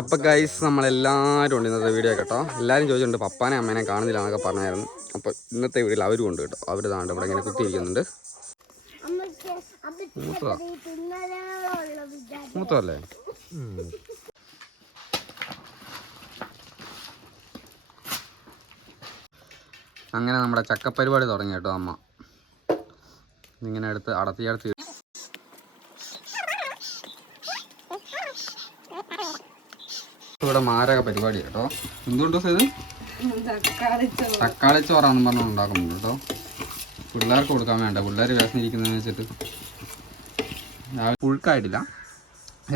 അപ്പം ഗൈസ് നമ്മളെല്ലാവരും ഉണ്ട് ഇന്നത്തെ വീഡിയോ കേട്ടോ. എല്ലാവരും ചോദിച്ചിട്ടുണ്ട് പപ്പാനെ അമ്മേനെ കാണുന്നില്ല എന്നൊക്കെ പറഞ്ഞായിരുന്നു. അപ്പോൾ ഇന്നത്തെ വീഡിയോയിൽ അവരും ഉണ്ട് കേട്ടോ. അവർ താണ്ട് ഇവിടെ ഇങ്ങനെ കുത്തിയിരിക്കുന്നുണ്ട്. മൂത്തതാ? മൂത്തതല്ലേ? അങ്ങനെ നമ്മുടെ ചക്കപ്പരിപാടി തുടങ്ങി കേട്ടോ അമ്മ. ഇങ്ങനെ എടുത്ത് അടത്തിയടത്ത് ഇവിടെ മാരക പരിപാടി കേട്ടോ. എന്തുകൊണ്ട് ഇത് തക്കാളി ചോറാന്ന് പറഞ്ഞു ഉണ്ടാക്കുന്നുണ്ട് കേട്ടോ. പിള്ളേർക്ക് കൊടുക്കാൻ വേണ്ട. പിള്ളേർ വിശന്നിരിക്കുന്നതെന്ന് വെച്ചിട്ട്. പുഴുക്കായിട്ടില്ല.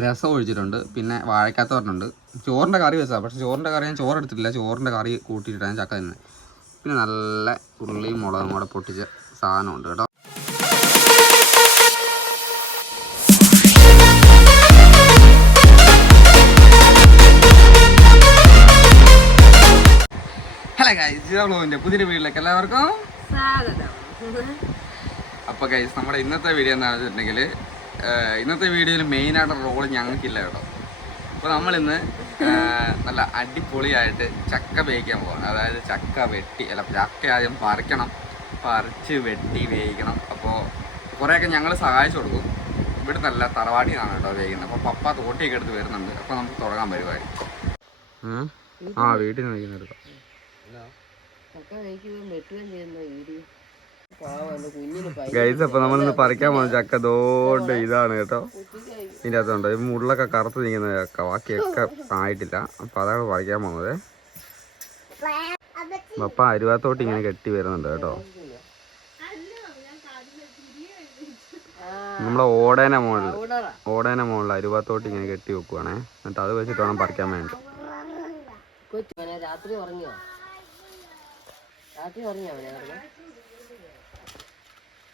രസം ഒഴിച്ചിട്ടുണ്ട്. പിന്നെ വാഴക്കാത്തോരനുണ്ട് ചോറിന്റെ കറി വെച്ചാൽ പക്ഷെ ചോറിന്റെ കറി ഞാൻ ചോറ് എടുത്തിട്ടില്ല ചോറിന്റെ കറി കൂട്ടിയിട്ടാണ് ചക്ക തന്നെ പിന്നെ നല്ല ഉള്ളിയും മുളകും കൂടെ പൊട്ടിച്ച സാധനമുണ്ട് കേട്ടോ. ഹലോ ഗൈസ് പുതിയൊരു വീട്ടിലേക്ക് എല്ലാവർക്കും സ്വാഗതം. അപ്പോൾ ഗൈസ് നമ്മുടെ ഇന്നത്തെ വീഡിയോ എന്താണെന്ന് വെച്ചിട്ടുണ്ടെങ്കിൽ ഇന്നത്തെ വീഡിയോയിൽ മെയിനായിട്ട് റോൾ ഞങ്ങൾക്കില്ല കേട്ടോ. അപ്പോൾ നമ്മളിന്ന് നല്ല അടിപൊളിയായിട്ട് ചക്ക വേവിക്കാൻ പോകണം അതായത് ചക്ക വെട്ടി അല്ല ചക്ക ആദ്യം പറിക്കണം പറിച്ച് വെട്ടി വേവിക്കണം. അപ്പോൾ കുറേയൊക്കെ ഞങ്ങൾ സഹായിച്ചു കൊടുക്കും. ഇവിടെ നല്ല തറവാടി ആണ് കേട്ടോ വേവിക്കുന്നത്. അപ്പോൾ പപ്പ തോട്ടിയൊക്കെ എടുത്ത് വരുന്നുണ്ട്. അപ്പോൾ നമുക്ക് തുടങ്ങാൻ പരിപാടി. ആ വീട്ടിൽ നിന്ന് വയ്ക്കുന്നെടുക്കാം ഗൈസ് അപ്പോൾ നമ്മളിന്ന് പറിക്കാൻ പോകുന്ന ചക്ക ദോണ്ട് ഇതാണ് കേട്ടോ. ഇതിന്റെ അകത്തുണ്ട്. ഈ മുള്ളൊക്കെ കറുത്ത് നിൽക്കുന്ന ചക്ക. ബാക്കിയൊക്കെ ആയിട്ടില്ല. അപ്പൊ അതാണ് പറിക്കാൻ പോകുന്നത്. അപ്പൊ അരുവാത്തോട്ട് ഇങ്ങനെ കെട്ടി വരുന്നുണ്ട് കേട്ടോ. നമ്മളെ ഓടേന മുകളിൽ ഓടേന മുകളിൽ അരുവാത്തോട്ട് ഇങ്ങനെ കെട്ടി വെക്കുവാണേ. എന്നിട്ട് അത് വെച്ചിട്ട് വേണം പറിക്കാൻ വേണ്ടി രാത്രി ഉറങ്ങിയോ? രാത്രി ഉറങ്ങിയോ അവനെ കിടന്ന്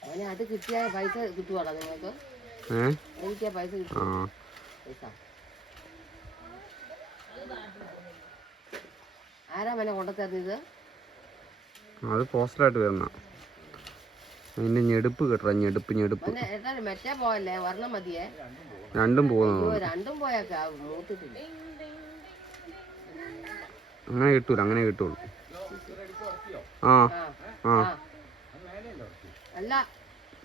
അവനെ അത് കിട്ടിയ പൈസ കിട്ടുവാടാ നിങ്ങൾക്ക്. കിട്ടിയ പൈസ കിട്ടും. പൈസ. ആരാ അവനെ കൊണ്ടുത്തരുന്നത്? അത് പോസ്റ്ററായിട്ട് വരുന്ന അതിന്റെ ഞെടുപ്പ് കേട്ടോ ഞെടുപ്പ് ഞെടുപ്പ്. മറ്റേ പോവല്ലേ വരണം മതിയേ. രണ്ടും പോകുന്നു രണ്ടും പോയാക്കാ മൂത്തിട്ടില്ല. അങ്ങനെ കിട്ടൂല അങ്ങനെ കിട്ടുള്ളൂ. ആ ആ. ആ ആ അല്ല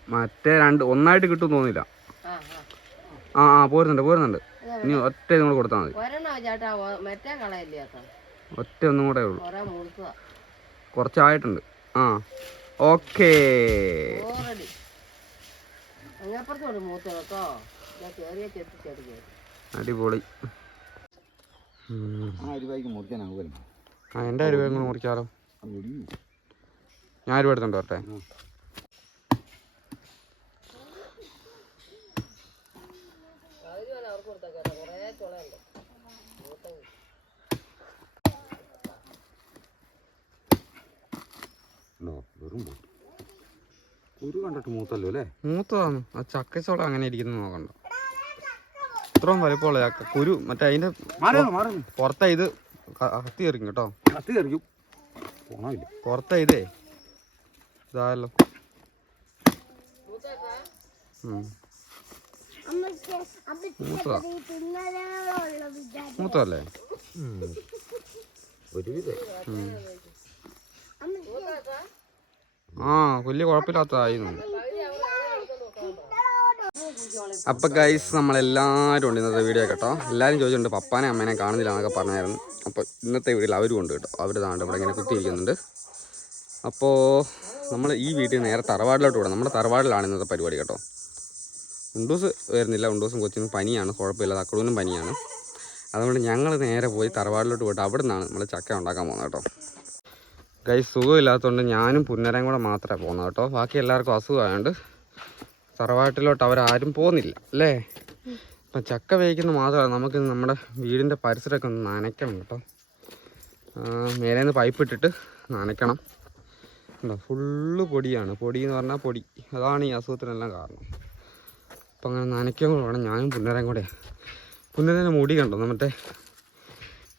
മറ്റേ രണ്ട് ഒന്നായിട്ട് കിട്ടും തോന്നില്ല. ആ ആ പോരുന്നുണ്ട് പോരുന്നുണ്ട്. ഇനി ഒറ്റ നിങ്ങൾ കൂടെ കൊടുത്താൽ മതി. ഒറ്റ ഒന്നും കൂടെ ഉള്ളൂ. കുറച്ചായിട്ടുണ്ട്. ആ ഓക്കേ. അടിപൊളി. എന്റെ ആ എന്റെ അരുവ എങ്ങനെ മുറിക്കാലോ. ഞാൻ അരുവ എടുത്തോണ്ട് വരട്ടെ. ചക്കച്ചോളം കൊടുത്താ കേട്ടോ കുറേ ചുളയുണ്ട് വെറും പോട്ട് കുരു കണ്ടിട്ട് മൂത്തല്ലോ അല്ലേ? മൂത്തതാണ്. ആ ചക്കച്ചോള അങ്ങനെ ഇരിക്കുന്നത് നോക്കണ്ട. ഇത്രയും വലിപ്പമുള്ള ചക്ക കുരു മറ്റേ അതിന്റെ മാറുന്നു മാറുന്നു പുറത്തെ ഇത് ക- കത്തി എറിയും കേട്ടോ. കത്തി എറിഞ്ഞു. പുറത്തായതേ പുറത്തെ ഇതേ. ഇതായല്ലോ ഉം. മൂത്തതാ മൂത്തതല്ലേ ഒരുവിധം ഉം. ആ വലിയ കുഴപ്പമില്ലാത്തതായിരുന്നു. അപ്പൊ ഗൈസ് നമ്മളെല്ലാവരും ഉണ്ട് ഇന്നത്തെ വീഡിയോ കേട്ടോ. എല്ലാവരും ചോദിച്ചിട്ടുണ്ട് പപ്പാനെ അമ്മേനെ കാണുന്നില്ല എന്നൊക്കെ പറഞ്ഞായിരുന്നു. അപ്പോൾ ഇന്നത്തെ വീഡിയോയിൽ അവരും ഉണ്ട് കേട്ടോ. അവർ താണ്ട് ഇവിടെ ഇങ്ങനെ കുത്തിയിരിക്കുന്നുണ്ട്. അപ്പോൾ നമ്മൾ ഈ വീട്ടിൽ നേരെ തറവാടിലോട്ട് വിടാം നമ്മുടെ തറവാടിലാണ് ഇന്നത്തെ പരിപാടി കേട്ടോ. ഉണ്ടൂസ് വരുന്നില്ല. ഉണ്ടൂസും കൊച്ചിനും പനിയാണ്. കുഴപ്പമില്ല. തക്കടൂനും പനിയാണ്. അതുകൊണ്ട് ഞങ്ങൾ നേരെ പോയി തറവാടിലോട്ട് പോയിട്ട് അവിടെ നിന്നാണ് നമ്മൾ ചക്ക ഉണ്ടാക്കാൻ പോകുന്നത് കേട്ടോ. കൈ സുഖമില്ലാത്തതുകൊണ്ട് ഞാനും പുന്നരയും കൂടെ മാത്രമേ പോകുന്നത് കേട്ടോ. ബാക്കി എല്ലാവർക്കും അസുഖമായതുകൊണ്ട് തറവാട്ടിലോട്ട് അവരാരും പോകുന്നില്ല അല്ലേ? അപ്പം ചക്ക വേവിക്കുന്നത് മാത്രമല്ല നമുക്ക് നമ്മുടെ വീടിന്റെ പരിസരമൊക്കെ ഒന്ന് നനയ്ക്കണം കേട്ടോ. മേലേന്ന് പൈപ്പ് ഇട്ടിട്ട് നനയ്ക്കണം. ഉണ്ടോ? ഫുള്ള് പൊടിയാണ്. പൊടി എന്ന് പറഞ്ഞാൽ പൊടി. അതാണ് ഈ അസുഖത്തിനെല്ലാം കാരണം. അപ്പം അങ്ങനെ നനയ്ക്കാൻ വേണം. ഞാനും പുന്നരം കൂടെ. പുന്നരന്റെ മുടി കണ്ടോ? മറ്റേ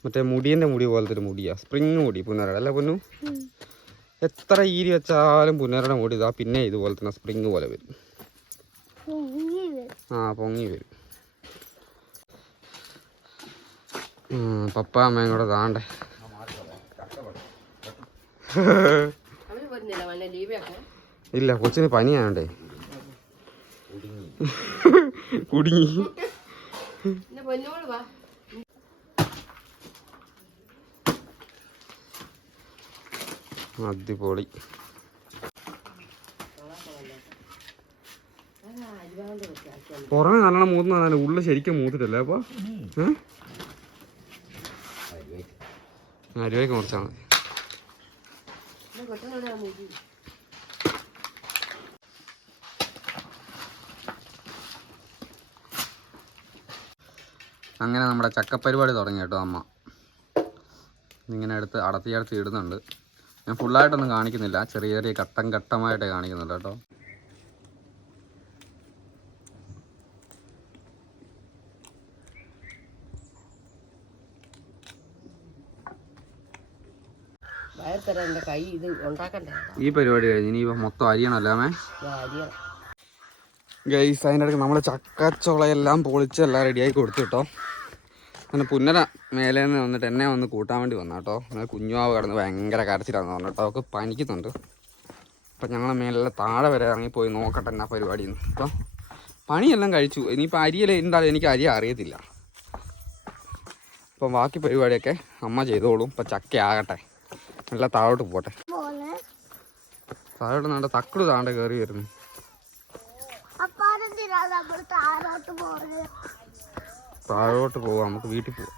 മറ്റേ മുടിയന്റെ മുടി പോലത്തെ ഒരു മുടിയാ. സ്പ്രിങ് മുടി പുന്നരയുടെ അല്ല പൊന്നു? എത്ര ഈരി വെച്ചാലും പുന്നരയുടെ മുടി ഇതാ. പിന്നെ ഇതുപോലെ തന്നെ സ്പ്രിങ് പോലെ വരും. ആ പൊങ്ങി വരും. ഉം, പപ്പ അമ്മയും കൂടെ താണ്ടേ അവർ വരുന്നില്ല വല്ല ലീവൊക്കെ ഇല്ല കൊച്ചിന് പനിയാണ്ടേ കുടുങ്ങി. അടിപൊളി. പുറമെ നല്ലോണം മൂത്തുന്ന ഉള്ളിൽ ശരിക്കും മൂത്തിട്ടല്ലേ അപ്പൊ? അരുവേക്ക് മുറിച്ചാൽ മതി. പെട്ടെന്ന് അങ്ങനെ നമ്മുടെ ചക്കപ്പരിപാടി തുടങ്ങി കേട്ടോ അമ്മ. ഇങ്ങനെ എടുത്ത് അടത്തിയടത്ത് ഇടുന്നുണ്ട് ഞാൻ ഫുള്ളായിട്ടൊന്നും കാണിക്കുന്നില്ല. ചെറിയ ചെറിയ ഘട്ടം ഘട്ടമായിട്ടേ കാണിക്കുന്നുള്ളൂ കേട്ടോ. കൈ ഇത് ഉണ്ടാക്കണ്ടേ? ഈ പരിപാടി കഴിഞ്ഞ് ഇനി മൊത്തം അരിയണല്ലേ അമ്മേ. അരിയണം. ഗൈസ് അതിന്റെ ഇടയ്ക്ക് നമ്മൾ ചക്കച്ചുളയെല്ലാം പൊളിച്ച് എല്ലാം റെഡിയാക്കി കൊടുത്തു കേട്ടോ അങ്ങനെ പുന്നര മേലെ നിന്ന് വന്നിട്ട് എന്നെ വന്ന് കൂട്ടാൻ വേണ്ടി വന്ന കേട്ടോ അങ്ങനെ കുഞ്ഞുവാവ് കിടന്ന് ഭയങ്കര കരച്ചിലാന്ന് പറഞ്ഞു കേട്ടോ അവൾക്ക് പനിക്കുന്നുണ്ട്. അപ്പം ഞങ്ങൾ മേലെ താഴെ വരെ ഇറങ്ങിപ്പോയി നോക്കട്ടെ എന്നാ പരിപാടി അപ്പം പണിയെല്ലാം കഴിച്ചു. ഇനിയിപ്പോൾ അരിയല്ലേ എന്തായാലും എനിക്ക് അരി അറിയത്തില്ല. അപ്പം ബാക്കി പരിപാടിയൊക്കെ അമ്മ ചെയ്തോളും. ഇപ്പം ചക്ക ആകട്ടെ നല്ല താഴോട്ട് പോട്ടെ. താഴോട്ട് നാണ്ട തക്കിട് താണ്ട കയറി വരുന്നു. താഴോട്ട് പോവാം നമുക്ക് വീട്ടിൽ പോവാം.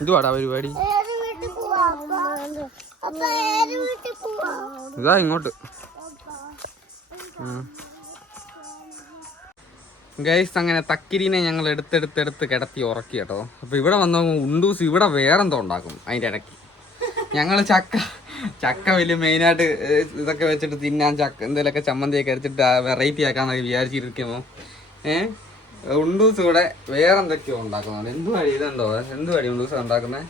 എന്തുവാടാ പരിപാടി? ഇതാ ഇങ്ങോട്ട്. ഗൈസ് അങ്ങനെ തക്കിരിനെ ഞങ്ങൾ എടുത്തെടുത്തെടുത്ത് കിടത്തി ഉറക്കി കേട്ടോ. അപ്പൊ ഇവിടെ വന്ന ഉണ്ടൂസ് ഇവിടെ വേറെന്തോ ഉണ്ടാക്കും അതിന്റെ ഇടയ്ക്ക്. ഞങ്ങൾ ചക്ക ചക്ക വലിയ മെയിനായിട്ട് ഇതൊക്കെ വെച്ചിട്ട് തിന്നാൻ ചക്ക എന്തെങ്കിലുമൊക്കെ ചമ്മന്തിയൊക്കെ അരച്ചിട്ട് വെറൈറ്റി ആക്കാന്നൊക്കെ വിചാരിച്ചിരിക്കുമോ ഏഹ് ഉണ്ടൂസ് ഇവിടെ വേറെന്തൊക്കെയോ ഉണ്ടാക്കുന്നുണ്ട്. എന്ത് വഴി ഇതുണ്ടോ? എന്ത് വഴി ഉണ്ടൂസ് ഉണ്ടാക്കുന്നത്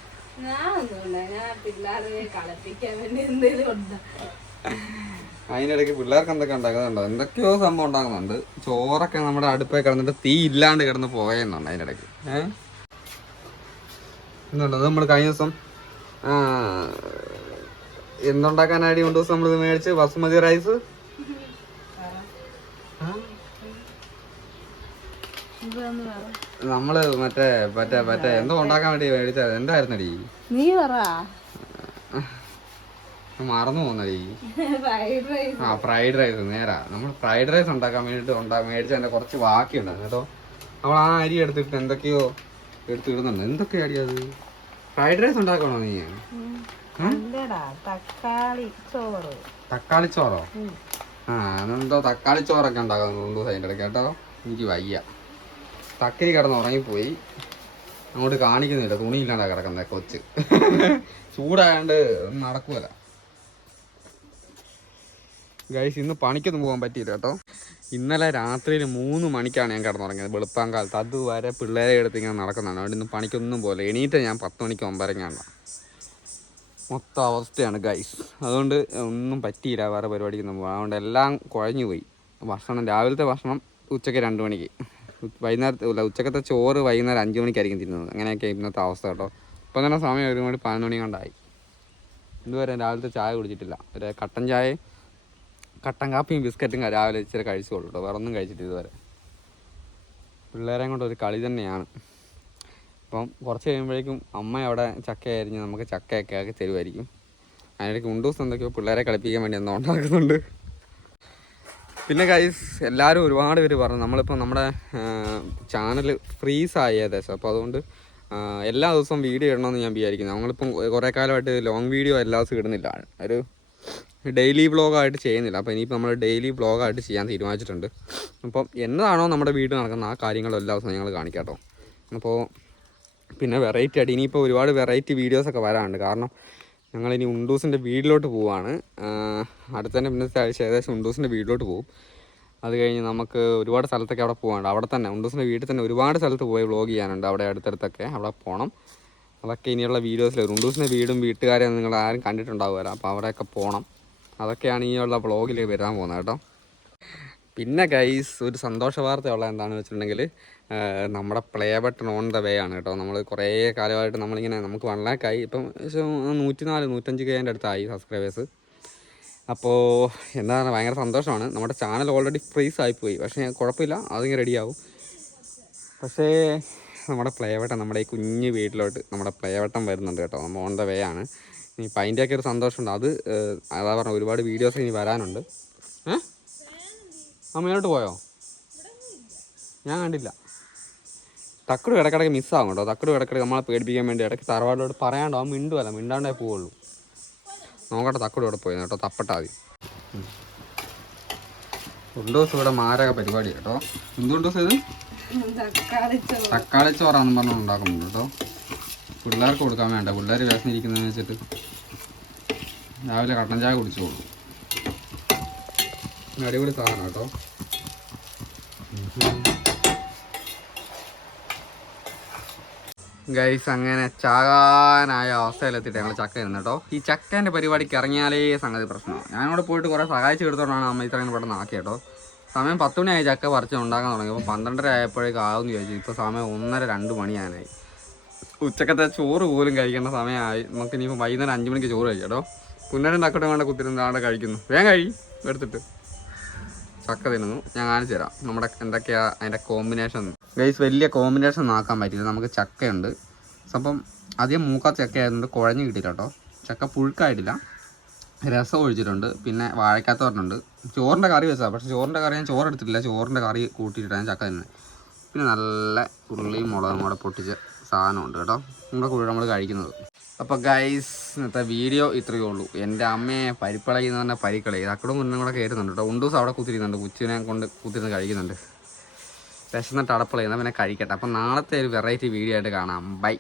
അതിനിടയ്ക്ക് പിള്ളേർക്ക് എന്തൊക്കെ ഉണ്ടാക്കുന്നുണ്ടോ? എന്തൊക്കെയോ സംഭവം ഉണ്ടാക്കുന്നുണ്ട്. ചോറൊക്കെ നമ്മുടെ അടുപ്പേ കിടന്നിട്ട് തീ ഇല്ലാണ്ട് കിടന്ന് പോയെന്നുണ്ട് അതിനിടയ്ക്ക്. ഏഹ് എന്നുണ്ടോ നമ്മൾ കഴിഞ്ഞ ദിവസം ആ, എന്തുണ്ടാക്കാനാടി കൊണ്ട് ദിവസം നമ്മളിത് മേടിച്ച് ബസുമതി റൈസ്. നമ്മൾ മറ്റേ മറ്റേ മറ്റേ എന്തോ ഉണ്ടാക്കാൻ വേണ്ടി മേടിച്ചത് എന്തായിരുന്നടി? നീ പറ. മറന്നു പോന്നടി. ആ ഫ്രൈഡ് റൈസ് നേരാ. നമ്മൾ ഫ്രൈഡ് റൈസ് ഉണ്ടാക്കാൻ വേണ്ടിട്ട് മേടിച്ച മേടിച്ചതിന്റെ കുറച്ച് ബാക്കിയുണ്ടായിരുന്നു കേട്ടോ നമ്മൾ ആ അരി എടുത്തിട്ട് എന്തൊക്കെയോ എടുത്തിടുന്നുണ്ട്. എന്തൊക്കെയാടി അത്? ഫ്രൈഡ് റൈസ് ഉണ്ടാക്കണോ നീ? തക്കാളി ചോറ്. ആ അതെന്തോ തക്കാളി ചോറൊക്കെ ഉണ്ടാക്കുന്നുണ്ട് അതിന്റെ ഇടയ്ക്ക് കേട്ടോ. എനിക്ക് വയ്യ. തക്കരി കിടന്ന് ഉറങ്ങിപ്പോയി. അങ്ങോട്ട് കാണിക്കുന്നില്ല. തുണിയില്ലാണ്ടാ കിടക്കുന്നത് കൊച്ച്. ചൂടായാണ്ട് നടക്കൂല ഗൈസ് ഇന്ന് പണിക്കൊന്നും പോകാൻ പറ്റിയില്ല കേട്ടോ. ഇന്നലെ രാത്രിയിൽ മൂന്ന് മണിക്കാണ് ഞാൻ കിടന്നുറങ്ങിയത്. വെളുപ്പാൻ കാലത്ത്. അതുവരെ പിള്ളേരെ എടുത്ത് ഇങ്ങനെ നടക്കുന്നതാണ്. അവിടെ നിന്ന് പണിക്കൊന്നും പോലെ എണീറ്റ് ഞാൻ പത്ത് മണിക്ക് ഒമ്പരങ്ങാണ്ട മൊത്തം അവസ്ഥയാണ് ഗൈസ് അതുകൊണ്ട് ഒന്നും പറ്റിയില്ല വേറെ പരിപാടിക്ക് നമ്മൾ അതുകൊണ്ട് എല്ലാം കുഴഞ്ഞു പോയി. ഭക്ഷണം രാവിലത്തെ ഭക്ഷണം ഉച്ചയ്ക്ക് രണ്ട് മണിക്ക്. വൈകുന്നേരത്തെ അല്ല ഉച്ചക്കത്തെ ചോറ് വൈകുന്നേരം അഞ്ച് മണിക്കായിരിക്കും തിന്നുന്നത്. അങ്ങനെയൊക്കെ ഇന്നത്തെ അവസ്ഥ കേട്ടോ. ഇപ്പം തന്നെ സമയം ഒരു മണി പതിനൊന്ന് മണി കൊണ്ടായി. ഇതുവരെ രാവിലത്തെ ചായ കുടിച്ചിട്ടില്ല. ഒരു കട്ടൻ ചായ കട്ടൻ കാപ്പിയും ബിസ്ക്കറ്റും രാവിലെ ഇച്ചിരി കഴിച്ചോളൂ കേട്ടോ വേറെ ഒന്നും കഴിച്ചിട്ട് ഇതുവരെ. പിള്ളേരെ കൊണ്ട് ഒരു കളി തന്നെയാണ്. അപ്പം കുറച്ച് കഴിയുമ്പോഴേക്കും അമ്മ അവിടെ ചക്ക അരിഞ്ഞ് നമുക്ക് ചക്കയൊക്കെ ആക്കി തരുമായിരിക്കും അതിനിടയ്ക്ക് ഉണ്ടൂസ് എന്തൊക്കെയോ പിള്ളേരെ കളിപ്പിക്കാൻ വേണ്ടി എന്തോ ഉണ്ടാക്കുന്നുണ്ട്. പിന്നെ ഗൈസ് എല്ലാവരും ഒരുപാട് പേര് പറഞ്ഞു. നമ്മളിപ്പോൾ നമ്മുടെ ചാനൽ ഫ്രീസായി ഏകദേശം. അപ്പോൾ അതുകൊണ്ട് എല്ലാ ദിവസവും വീഡിയോ ഇടണമെന്ന് ഞാൻ വിചാരിക്കുന്നു. നമ്മളിപ്പം കുറേ കാലമായിട്ട് ലോങ് വീഡിയോ എല്ലാ ദിവസവും ഇടുന്നില്ല. ഒരു ഡെയിലി വ്ളോഗായിട്ട് ചെയ്യുന്നില്ല. അപ്പോൾ ഇനിയിപ്പോൾ നമ്മൾ ഡെയിലി വ്ളോഗായിട്ട് ചെയ്യാൻ തീരുമാനിച്ചിട്ടുണ്ട്. അപ്പം എന്നതാണോ നമ്മുടെ വീട്ടിൽ നടക്കുന്ന ആ കാര്യങ്ങളും എല്ലാ ദിവസവും ഞങ്ങൾ കാണിക്കാം കേട്ടോ അപ്പോൾ പിന്നെ വെറൈറ്റി ആയിട്ട് ഇനിയിപ്പോൾ ഒരുപാട് വെറൈറ്റി വീഡിയോസൊക്കെ വരാനുണ്ട്. കാരണം ഞങ്ങളിനി ഉണ്ടൂസിന്റെ വീട്ടിലോട്ട് പോവാണ്. അടുത്ത തന്നെ പിന്നത്തെ ആഴ്ച ഏകദേശം ഉണ്ടൂസിന്റെ വീട്ടിലോട്ട് പോകും അത് കഴിഞ്ഞ് നമുക്ക് ഒരുപാട് സ്ഥലത്തൊക്കെ അവിടെ പോകാനുണ്ട് അവിടെ തന്നെ ഉണ്ടൂസിന്റെ വീട്ടിൽ തന്നെ ഒരുപാട് സ്ഥലത്ത് പോയി വ്ളോഗ് ചെയ്യാനുണ്ട്. അവിടെ അടുത്തടുത്തൊക്കെ അവിടെ പോകണം അതൊക്കെ ഇനിയുള്ള വീഡിയോസിൽ ഉണ്ടൂസിന്റെ വീടും വീട്ടുകാരെ നിങ്ങൾ ആരും കണ്ടിട്ടുണ്ടാവുമല്ലോ. അപ്പോൾ അവിടെയൊക്കെ പോകണം അതൊക്കെയാണ് ഉള്ള വ്ളോഗിൽ വരാൻ പോകുന്നത് കേട്ടോ. പിന്നെ ഗൈസ് ഒരു സന്തോഷ വാർത്തയുള്ള എന്താണെന്ന് വെച്ചിട്ടുണ്ടെങ്കിൽ നമ്മുടെ play button on the way ആണ് കേട്ടോ. നമ്മൾ കുറേ കാലമായിട്ട് നമ്മളിങ്ങനെ നമുക്ക് വൺ ലാക്ക് ആയി. ഇപ്പം നൂറ്റിനാല് നൂറ്റഞ്ച് കെന്റെ അടുത്തായി സബ്സ്ക്രൈബേഴ്സ് അപ്പോൾ എന്താണ് ഭയങ്കര സന്തോഷമാണ്. നമ്മുടെ ചാനൽ ഓൾറെഡി ഫ്രീസ് ആയിപ്പോയി. പക്ഷേ കുഴപ്പമില്ല അതിങ്ങനെ റെഡിയാവും പക്ഷേ നമ്മുടെ പ്ലേ പ്ലേവട്ടം നമ്മുടെ ഈ കുഞ്ഞ് വീട്ടിലോട്ട് നമ്മുടെ പ്ലേ പ്ലേവട്ടം വരുന്നുണ്ട് കേട്ടോ. നമ്മൾ ഓൺ ദ വേ ആണ്. ഇനിയിപ്പോൾ അതിന്റെയൊക്കെ ഒരു സന്തോഷമുണ്ട്. അത് അതാ പറഞ്ഞ ഒരുപാട് വീഡിയോസ് ഇനി വരാനുണ്ട്. ഏ? അമ്മയിലോട്ട് പോയോ? ഞാൻ കണ്ടില്ല. തക്കട് ഇടക്കിടക്ക് മിസ്സാകും കേട്ടോ. തക്കട് ഇടക്കിടക്ക് നമ്മളെ പേടിപ്പിക്കാൻ വേണ്ടി ഇടയ്ക്ക് തറവാടിലോട്ട് പറയാണ്ടോ ആ മിണ്ടുമല്ല മിണ്ടാണ്ടേ പോവുള്ളൂ. നോക്കട്ടെ തക്കട് ഇവിടെ പോയി കേട്ടോ. തപ്പട്ടാ മതി. രണ്ടു ദിവസം ഇവിടെ മാരക പരിപാടി കേട്ടോ. എന്തുകൊണ്ട് ദിവസം ഇത്? തക്കാളി ചോറാന്ന് പറഞ്ഞു ഉണ്ടാക്കുന്നുണ്ട് കേട്ടോ. പിള്ളേർക്ക് കൊടുക്കാൻ വേണ്ട. പിള്ളേർ വിശന്നിരിക്കുന്നതെന്ന് വെച്ചിട്ട് രാവിലെ കട്ടൻ ചായ കുടിച്ചോളൂ. അടിപൊളി സാധനം കേട്ടോ. ഗൈസ് അങ്ങനെ ചാകാനായ അവസ്ഥയിലെത്തിയിട്ട് ഞങ്ങൾ ചക്ക ഇരുന്നു കേട്ടോ. ഈ ചക്കേന്റെ പരിപാടിക്ക് ഇറങ്ങിയാലേ സംഗതി പ്രശ്നമാണ് ഞാനിവിടെ പോയിട്ട് കുറേ സഹായിച്ച് എടുത്തോണ്ടാണ് അമ്മ ഇത്രയും പെട്ടെന്ന് ആക്കി കേട്ടോ. സമയം പത്ത് മണിയായി ചക്ക പറിച്ച് ഉണ്ടാക്കാൻ തുടങ്ങി. അപ്പോൾ പന്ത്രണ്ടര ആയപ്പോഴേക്കും ആകുമെന്ന് ചോദിച്ചു ഇപ്പോൾ സമയം ഒന്നര രണ്ട് മണിയാനായി ഉച്ചക്കത്തെ ചോറ് പോലും കഴിക്കേണ്ട സമയമായി. നമുക്ക് ഇനിയിപ്പോൾ വൈകുന്നേരം അഞ്ച് മണിക്ക് ചോറ് കഴിക്കാം കേട്ടോ പുന്നേരം തക്കട്ടും വേണ്ട കുത്തിരുന്ന് കഴിക്കുന്നു. വേഗം കഴി. എടുത്തിട്ട്. ചക്ക തിന്നുന്നു. ഞാൻ കാണിച്ചു തരാം. നമ്മുടെ എന്തൊക്കെയാ അതിന്റെ കോമ്പിനേഷൻ ഗൈസ് വലിയ കോമ്പിനേഷൻ ആക്കാൻ പറ്റില്ല. നമുക്ക് ചക്കയുണ്ട്. അപ്പം അധികം മൂക്കാത്ത ചക്ക ആയതുകൊണ്ട് കുഴഞ്ഞ് കിട്ടില്ല കേട്ടോ. ചക്ക പുഴുക്കായിട്ടില്ല. രസം ഒഴിച്ചിട്ടുണ്ട്. പിന്നെ വാഴക്കാത്തോരനുണ്ട് ചോറിന്റെ കറി വെച്ചാൽ പക്ഷേ ചോറിന്റെ കറി ഞാൻ ചോറ് എടുത്തിട്ടില്ല. ചോറിന്റെ കറി കൂട്ടിയിട്ടാണ് ചക്ക തിന്നത് പിന്നെ നല്ല ഉള്ളിയും മുളകും കൂടെ പൊട്ടിച്ച സാധനമുണ്ട് കേട്ടോ. നമ്മുടെ കൂടെ നമ്മൾ കഴിക്കുന്നത്. അപ്പോൾ ഗൈസ് ഇന്നത്തെ വീഡിയോ ഇത്രയേ ഉള്ളൂ. എന്റെ അമ്മയെ പരിപ്പളയെന്ന് പറഞ്ഞാൽ പരിക്കളി. അക്കടും കുന്നും കൂടെ കയറുന്നുണ്ട് കേട്ടോ. ഉണ്ടൂസ് അവിടെ കുത്തിരിക്കുന്നുണ്ട്. കുച്ചിനെ കൊണ്ട് കുത്തിരുന്ന് കഴിക്കുന്നുണ്ട്. വിശന്നിട്ട് അടപ്പളയുന്ന പിന്നെ കഴിക്കട്ടെ. അപ്പം നാളത്തെ ഒരു വെറൈറ്റി വീഡിയോ ആയിട്ട് കാണാം. ബൈ